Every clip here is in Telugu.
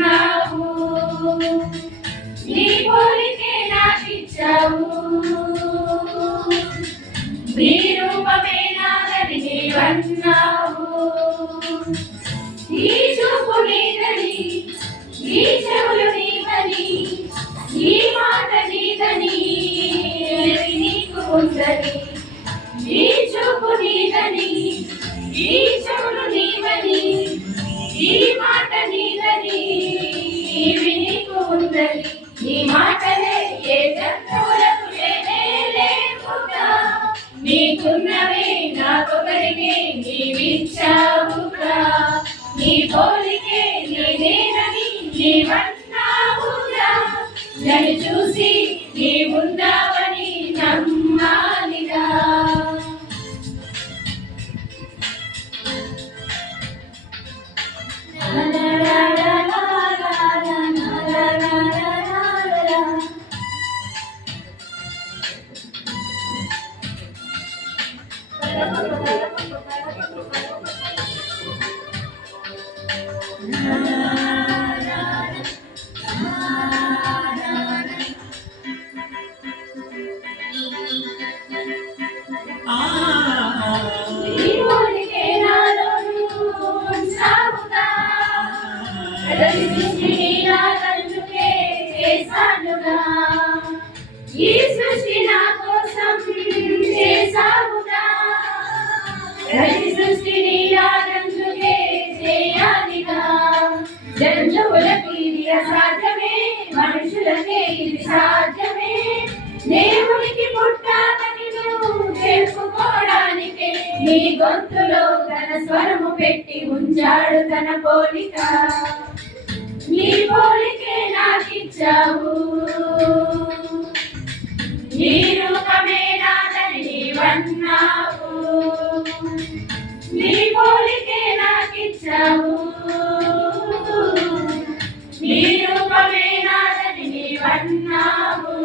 నీవన్నావు, నీ పోలికే నాకిచ్చావు, నీ రూపమే నాదని నీవన్నావు. నీ చూపు నీదని, నీ చెవులు నీవని, నీ మాట నీదని నీకు ఉందని. నీ చూపు నీదని, నీ చెవులు నీవని, నీ మాట నీదని నీకు ఉందని. నీ మాటలే ఏ జంతువులకు లేనే లేవుగా, నీకున్నవే నాకొకరికే నీవిచ్చావుగా. నీ పోలికే నేనేనని నీవన్నావుగా, నన్ను చూసి నీవున్నావని నమ్మాలిగా. ఈ సృష్టి నా కోసం చేసావుగా, ప్రతి సృష్టి నీలాగందుకే చేయాలిగా. జంతువులకి ఇది అసాధ్యమే, మనుషులకే ఇది సాధ్యమే. దేవునికి పుట్టాలని నువ్వు చెప్పుకోవడానికే నీ గొంతులో తన స్వరము పెట్టి ఉంచాడు తన పోలిక. నీ పోలికే నాకిచ్చావు, నీ రూపమే నాదని నీవన్నావు. నీ పోలికే నాకిచ్చావు, నీ రూపమే నాదని నీవన్నావు.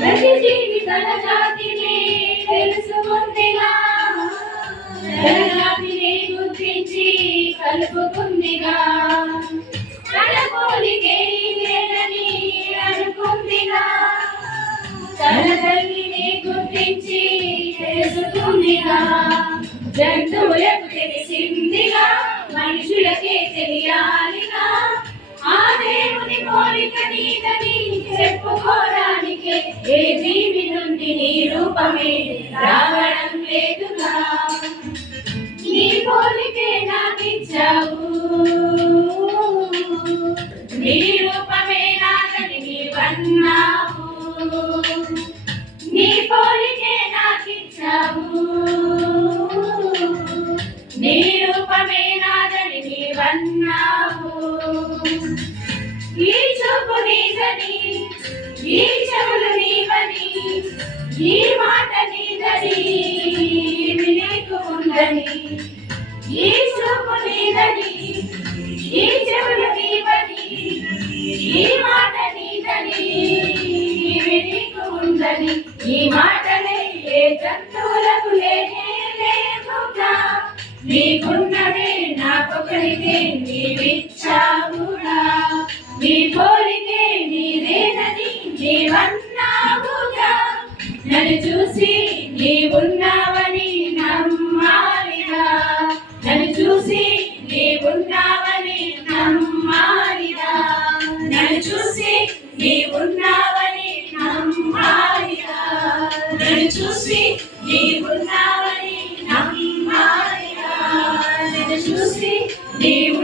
ప్రతి జీవి తన జాతిని తెలుసుకుందిగా, తన జాతిని గుర్తించి కలుపుకుందిగా. తన పోలికే ఇదేనని అనుకుందిగా, తన తల్లిని గుర్తించి తెలుసుకుందిగా. జంతువులకు తెలిసిందిగా, మనుషులకే తెలియాలిగా. ఆ దేవుని పోలిక నీదని చెప్పుకోవడానికే ఏ జీవి నుండి నీ రూపమే రావడం లేదుగా. నీ పోలికే నాకిచ్చావు, నీ రూపమే నాదని నీవన్నావు. నీ పోలికే నాకిచ్చావు, నీ రూపమే నాదని నీవన్నావు. ఈ చూపు నీదని, ఈ చెవులు నీవని, ఈ మాట నీదని నీకు ఉందని. ఈ చూపు నీదని, ఈ చెవులు నీవని, ఈ మాట నీదని నీకు ఉందని. ఈ మాటలే ఏ జంతువులకు లేనే లేవుగా, నీకున్నవే నాకొకరికే నీవిచ్చావుగా. నీ పోలికే నీదేనని నీవన్నావుగా, నన్ను చూసి నీవున్నావని నమ్మాలిగా. నన్ను చూసి నీవున్నావని నమ్మాలిగా, నన్ను చూసి నీవున్నావని నమ్మాలిగా, నన్ను చూసి నీవున్నావని నమ్మాలిగా, నన్ను చూసి నీవు